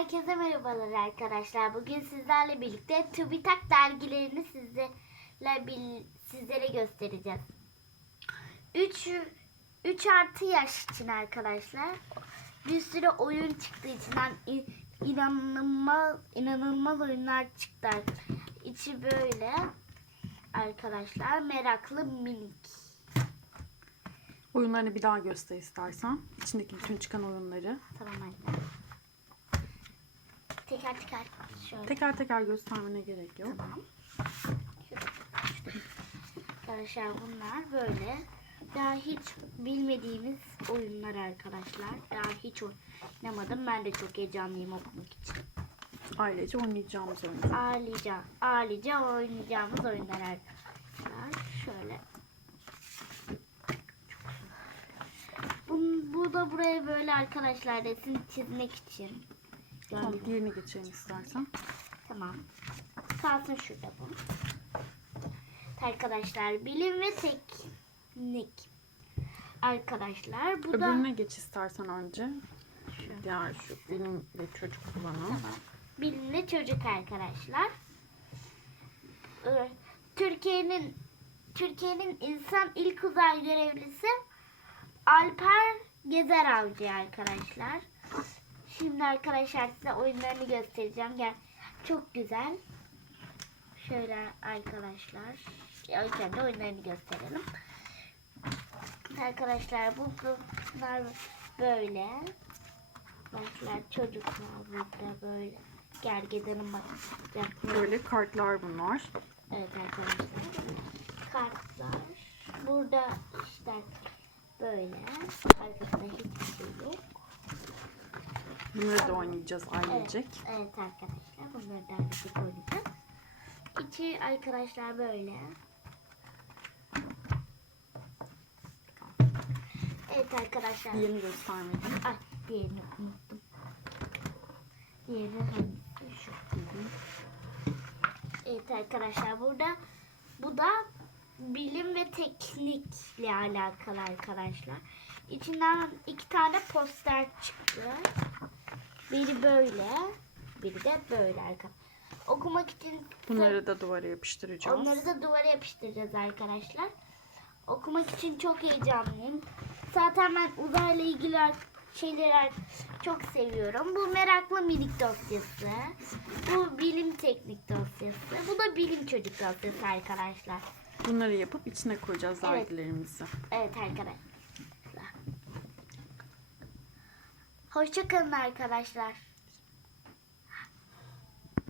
Herkese merhabalar arkadaşlar. Bugün sizlerle birlikte TÜBİTAK dergilerini sizlerle bil- sizlere göstereceğiz. 3 3 artı yaş için arkadaşlar. Bir sürü oyun çıktığı içinden inanılmaz inanılmaz oyunlar çıktı. İçi böyle arkadaşlar meraklı minik. Oyunlarını bir daha göster istersen. İçindeki bütün çıkan oyunları. Tamam anne. Teker teker şöyle. Teker teker göstermene gerek yok. Tamam. Arkadaşlar bunlar böyle. Daha hiç bilmediğimiz oyunlar arkadaşlar. Daha hiç oynamadım. Ben de çok heyecanlıyım okumak için. Ailece oynayacağımız oyunlar. Ağlayacağım. Ağlayacağım oynayacağımız oyunlar arkadaşlar. Şöyle. Bu, bu da buraya böyle arkadaşlar resim çizmek için. Tamam diğerini geçelim istersen. Tamam. Kalsın şurada bu. Arkadaşlar bilim ve teknik. Arkadaşlar bu da Öbürüne geç istersen önce. Şu. Diğer şu benim ve çocuk kullanım. Tamam. bilimli çocuk arkadaşlar. Ee, Türkiye'nin Türkiye'nin insan ilk uzay görevlisi Alper Gezer Avcı arkadaşlar. Şimdi arkadaşlar size oyunlarını göstereceğim. Gel. Çok güzel. Şöyle arkadaşlar. Önce oyunlarını gösterelim. Arkadaşlar bu bunlar böyle. Başlar çocuklar burada böyle. Gergedanın bacakları. Böyle kartlar bunlar. Evet arkadaşlar. Kartlar. Burada işte böyle. Arkasında hiçbir şey yok. Bunları da oynayacağız ailecek. Evet, evet arkadaşlar. Bunları da artık oynayacağız. İçi arkadaşlar böyle. Evet arkadaşlar. Diğerini göstermedim. Ay diğerini unuttum. Diğeri hangisi? Şu. Evet arkadaşlar burada bu da bilim ve teknikle alakalı arkadaşlar. İçinden iki tane poster çıktı. Biri böyle, biri de böyle arkadaşlar. Okumak için Bunları da duvara yapıştıracağız. Onları da duvara yapıştıracağız arkadaşlar. Okumak için çok heyecanlıyım. Zaten ben uzayla ilgili şeyleri çok seviyorum. Bu meraklı minik dosyası. Bu bilim teknik dosyası. Bu da bilim çocuk dosyası arkadaşlar. Bunları yapıp içine koyacağız Evet. dergilerimizi. Evet arkadaşlar. Hoşçakalın arkadaşlar.